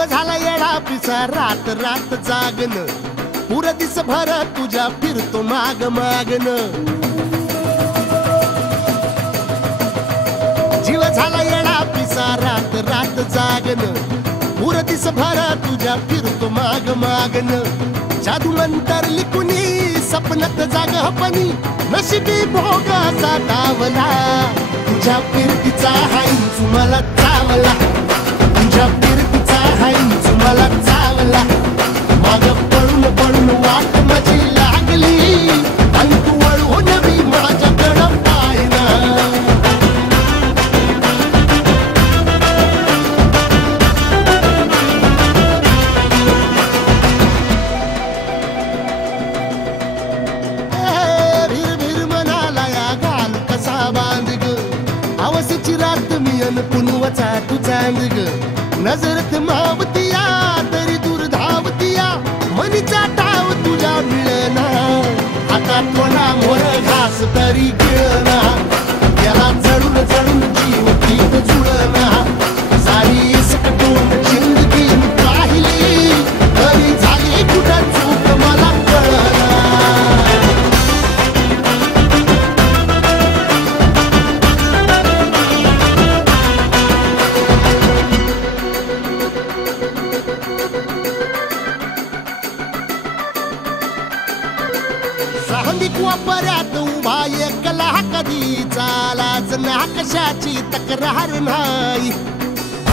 जीव झाला येडा पिसा रात रात जागन पुर दिस भर तुझ्या फिरतो माग मागन जीव झाला येडा पिसा रात रात जागन पुर दिस भर तुझ्या फिरतो माग मागन जादू मंतरली कुणी सपनात जाग हपणी नशिबी भोगाचा डावला तुझ्या फिरतीचा हाईच मला चावला तुझ्या फिरतीचा हाईच मला चावला माग पळून पळून वाट माझी लागली आणि तू वळून मी माझ्याकडं पाहिना भीर भीर मनाला या घाल कसा बांध ग आवसीची रात मी अन पुनवचा तू चांद ग नजरत मावतिया तरी दूर धावतिया मनीचा टाव तुझ्या मिळना आता थोडा मोर घास तरी गिळना याला चढून चढून जीव गीत जुळना सारी इसकटून जिंदगी पाहिली तरी झाली कुठं चूक मला कळना वापऱ्यात उभा एकला कधी चालाच ना कशाची तक्रार नाही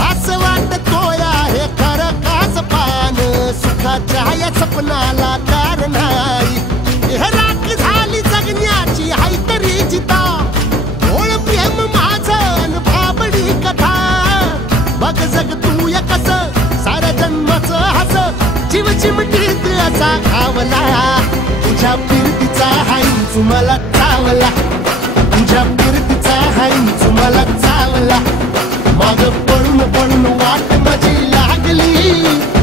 असं वाटतोय हे खरं कास पान सुखाच्या या सपनाला कार नाही हे राख झाली जगण्याची हाय तरी जिता ओळ प्रेम माझं भाबडी कथा बघ जग तू या कस साऱ्या जन्माचं हस जीव चिमटीत असा खावला तुझ्या फिरतीचा हाईच मला चावला तुझ्या फिरतीचा हाईच मला चावला माग पळून पळून वाट माझी लागली